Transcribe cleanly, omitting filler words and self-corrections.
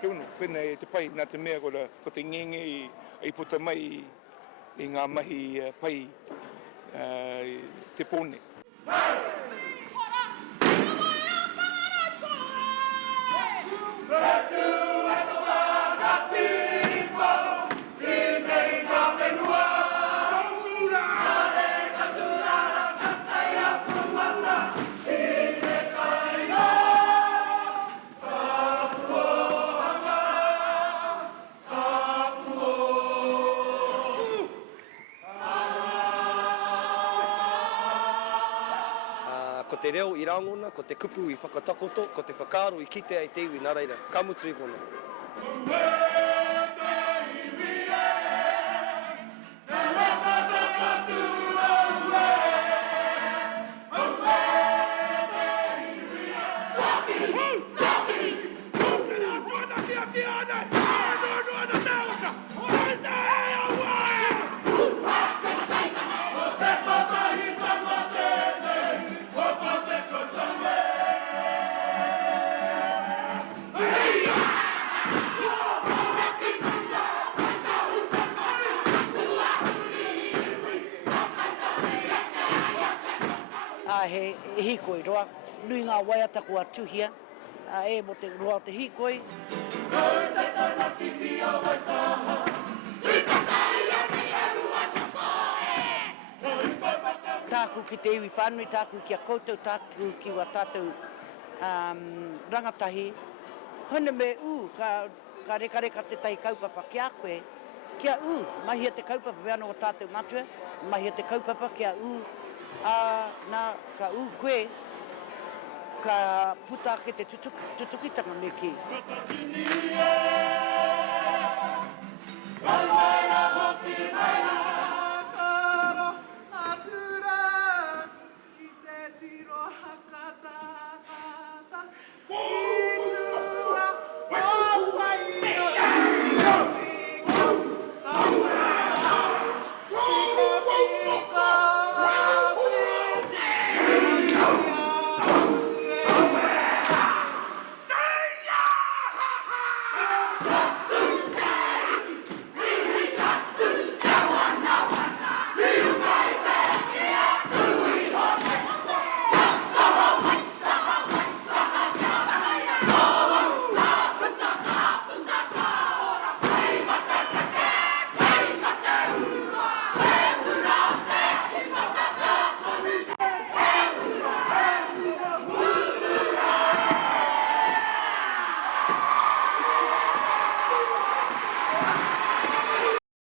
Te unu, pena e te pai nā te mea ko te ngenge i puta mai i ngā mahi pai te pone. Ko te reo i rangona, ko te kupu i whakatakoto, ko te whakaaro i kite ai te iwi nā reira. Ka mutu i kona. He hikoi roa, nui ngā waiata kua tuhia, e mo te roa o te hikoi. Tāku ki te iwi whānui, tāku ki a koutou, tāku ki wa tātou rangatahi. Hone me ka reka te tai kaupapa ki a koe, kia mahia te kaupapa peano o tātou matua, mahia te kaupapa kia nā ka koe, ka puta ke te tutukitanga me ki.